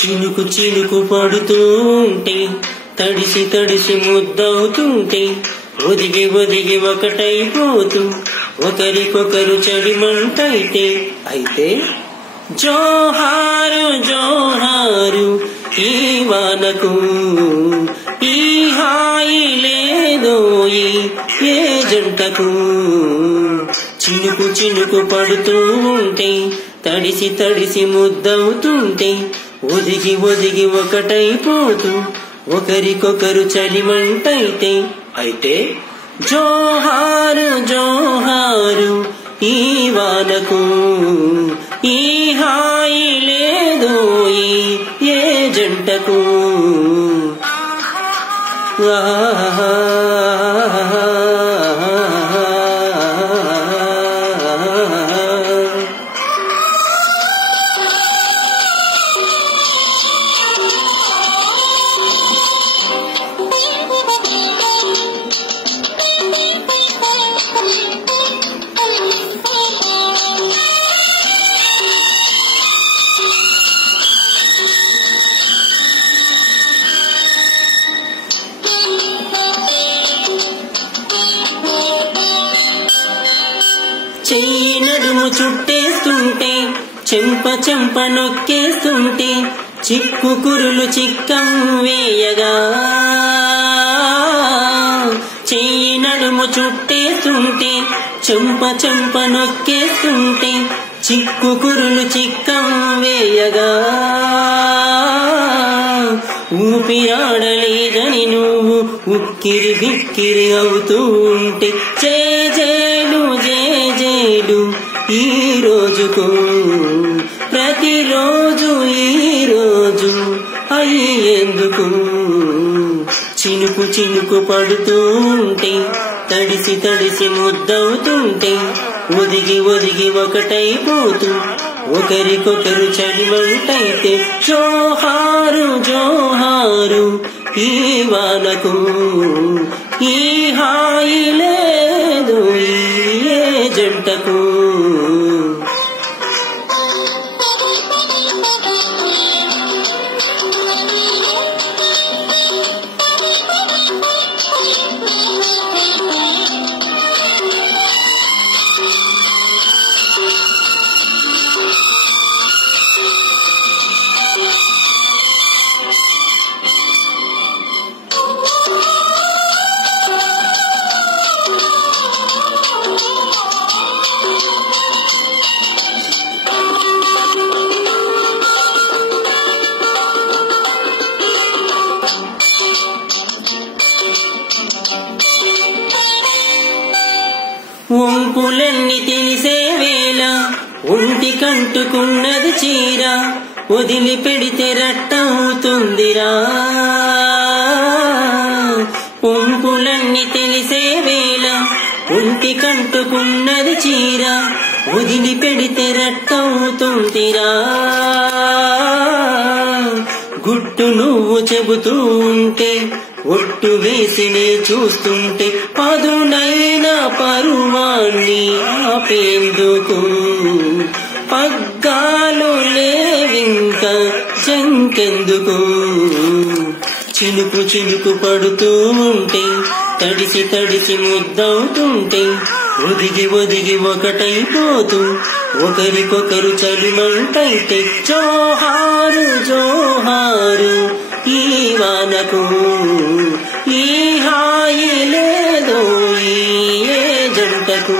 చినుకు చినుకు పడుతూ ఉంటే తడిసి తడిసి ముద్దవుతుంటే ఒదిగి ఒదిగి ఒకటైపోతూ ఒకరికొకరు చడిమంటైతే అయితే జోహారు జోహారు ఈ వానకు ఈ హాయి లేదోయి ఏ జంటకు చినుకు చినుకు పడుతూ ఉంటే తడిసి తడిసి ముద్దవుతుంటే ఒదిగి ఒదిగి ఒకటైపోతూ ఒకరికొకరు చలిమంటైతే అయితే జోహారు జోహారు ఈ వానకు ఈ హాయి లేదోయి ఏ జంటకు చెయ్యి నడుము చుట్టేస్తుంటే చెంప చెంప నొక్కేస్తుంటే చిక్కు కురులు చిక్కం వేయగా చెయ్యి నడుము చుట్టేస్తుంటే చెంప చెంప నొక్కేస్తుంటే చిక్కు కురులు చిక్కం వేయగా ఊపిరాడలేదని నువ్వు ఉక్కిరి బిక్కిరి అవుతూ ఉంటే జేజేలు జేజేలు ఈ రోజుకు ప్రతిరోజు ఈ రోజు అయ్యేందుకు చినుకు చినుకు పడుతూ ఉంటే తడిసి తడిసి ముద్దవుతుంటే ఒదిగి ఒదిగి ఒకటైపోతూ ఒకరికొకరు చలిమంటైతే జోహారు జోహారు ఈ వానకు ఈ హాయి లేదు ఏ జంటకు వంపులన్నీ తెలిసే వేళ ఒంటి కంటుకున్నది చీర వదిలి పెడితే రట్టవుతుందిరా వంపులన్నీ తెలిసే వేళ ఒంటి కంటుకున్నది చీర వదిలి పెడితే రట్టవుతుందిరా గుట్టు నువ్వు చెబుతూ ఉంటే ఒట్టు వేసినే చూస్తుంటే పదునైన పరువాన్ని ఆపేందుకు పగ్గాలు లేవింక జంకెందుకు చినుకు చినుకు పడుతూ ఉంటే తడిసి తడిసి ముద్దవుతుంటే ఒదిగి ఒదిగి ఒకటైపోతూ ఒకరికొకరు చలిమంటైతే జోహారు జోహారు ఈ వానకు ఈ హాయి లేదో ఏ జంటకు